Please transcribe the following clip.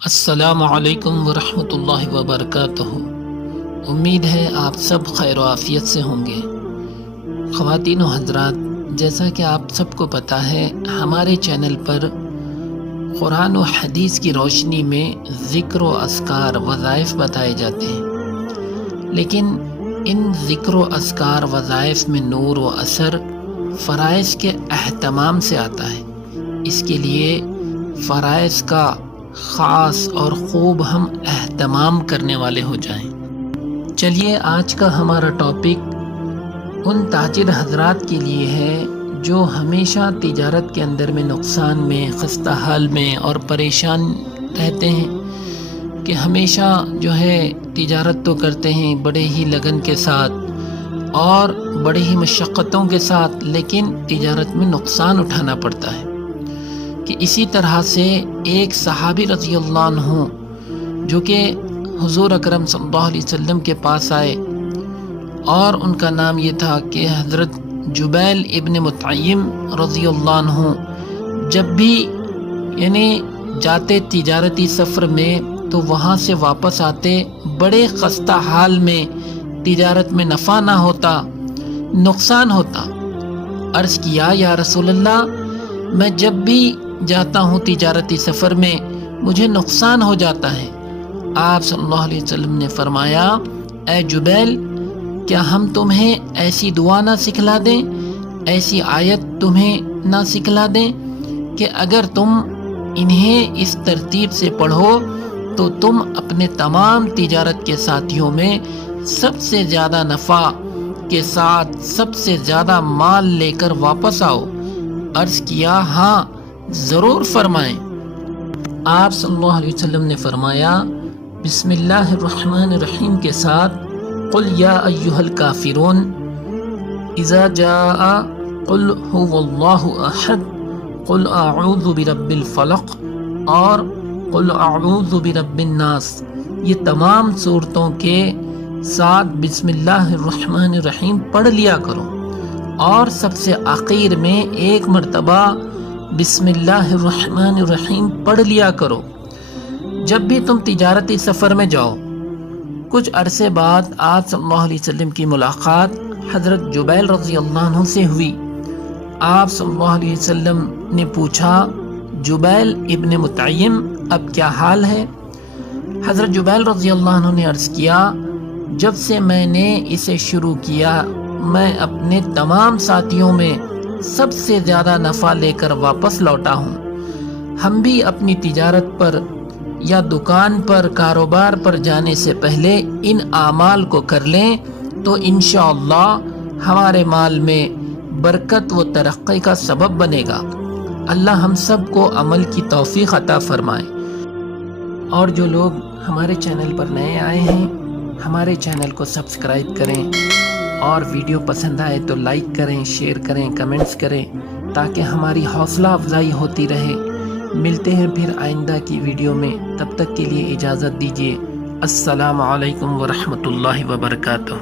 السلام علیکم ورحمۃ اللہ وبرکاتہ۔ امید ہے آپ سب خیر و عافیت سے ہوں گے۔ خواتین و حضرات، جیسا کہ آپ سب کو پتہ ہے، ہمارے چینل پر قرآن و حدیث کی روشنی میں ذکر و اذکار وظائف بتائے جاتے ہیں، لیکن ان ذکر و اذکار وظائف میں نور و اثر فرائض کے اہتمام سے آتا ہے۔ اس کے لیے فرائض کا خاص اور خوب ہم اہتمام کرنے والے ہو جائیں۔ چلیے، آج کا ہمارا ٹاپک ان تاجر حضرات کے لیے ہے جو ہمیشہ تجارت کے اندر میں نقصان میں، خستہ حال میں اور پریشان رہتے ہیں، کہ ہمیشہ جو ہے تجارت تو کرتے ہیں بڑے ہی لگن کے ساتھ اور بڑے ہی مشقتوں کے ساتھ، لیکن تجارت میں نقصان اٹھانا پڑتا ہے۔ کہ اسی طرح سے ایک صحابی رضی اللہ عنہ جو کہ حضور اکرم صلی اللہ علیہ وسلم کے پاس آئے، اور ان کا نام یہ تھا کہ حضرت جبیل ابن مطعم رضی اللہ عنہ، جب بھی جاتے تجارتی سفر میں تو وہاں سے واپس آتے بڑے خستہ حال میں، تجارت میں نفع نہ ہوتا، نقصان ہوتا۔ عرض کیا، یا رسول اللہ، میں جب بھی جاتا ہوں تجارتی سفر میں مجھے نقصان ہو جاتا ہے۔ آپ صلی اللہ علیہ وسلم نے فرمایا، اے جبیل، کیا ہم تمہیں ایسی دعا نہ سکھلا دیں، ایسی آیت تمہیں نہ سکھلا دیں کہ اگر تم انہیں اس ترتیب سے پڑھو تو تم اپنے تمام تجارت کے ساتھیوں میں سب سے زیادہ نفع کے ساتھ سب سے زیادہ مال لے کر واپس آؤ؟ عرض کیا، ہاں ضرور فرمائیں۔ آپ صلی اللہ علیہ وسلم نے فرمایا، بسم اللہ الرحمن الرحیم کے ساتھ قل یا ایھا الکافرون، اذا جاء قل هو اللہ احد، قل اعوذ برب الفلق اور قل اعوذ برب الناس، یہ تمام صورتوں کے ساتھ بسم اللہ الرحمن الرحیم پڑھ لیا کرو، اور سب سے آخر میں ایک مرتبہ بسم اللہ الرحمن الرحیم پڑھ لیا کرو جب بھی تم تجارتی سفر میں جاؤ۔ کچھ عرصے بعد آپ صلی اللہ علیہ وسلم کی ملاقات حضرت جبیل رضی اللہ عنہ سے ہوئی۔ آپ صلی اللہ علیہ وسلم نے پوچھا، جبیل ابن مطعم، اب کیا حال ہے؟ حضرت جبیل رضی اللہ عنہ نے عرض کیا، جب سے میں نے اسے شروع کیا میں اپنے تمام ساتھیوں میں سب سے زیادہ نفع لے کر واپس لوٹا ہوں۔ ہم بھی اپنی تجارت پر یا دکان پر، کاروبار پر جانے سے پہلے ان اعمال کو کر لیں تو انشاءاللہ ہمارے مال میں برکت و ترقی کا سبب بنے گا۔ اللہ ہم سب کو عمل کی توفیق عطا فرمائے۔ اور جو لوگ ہمارے چینل پر نئے آئے ہیں، ہمارے چینل کو سبسکرائب کریں، اور ویڈیو پسند آئے تو لائک کریں، شیئر کریں، کمنٹس کریں، تاکہ ہماری حوصلہ افزائی ہوتی رہے۔ ملتے ہیں پھر آئندہ کی ویڈیو میں، تب تک کے لیے اجازت دیجیے۔ السلام علیکم ورحمۃ اللہ وبرکاتہ۔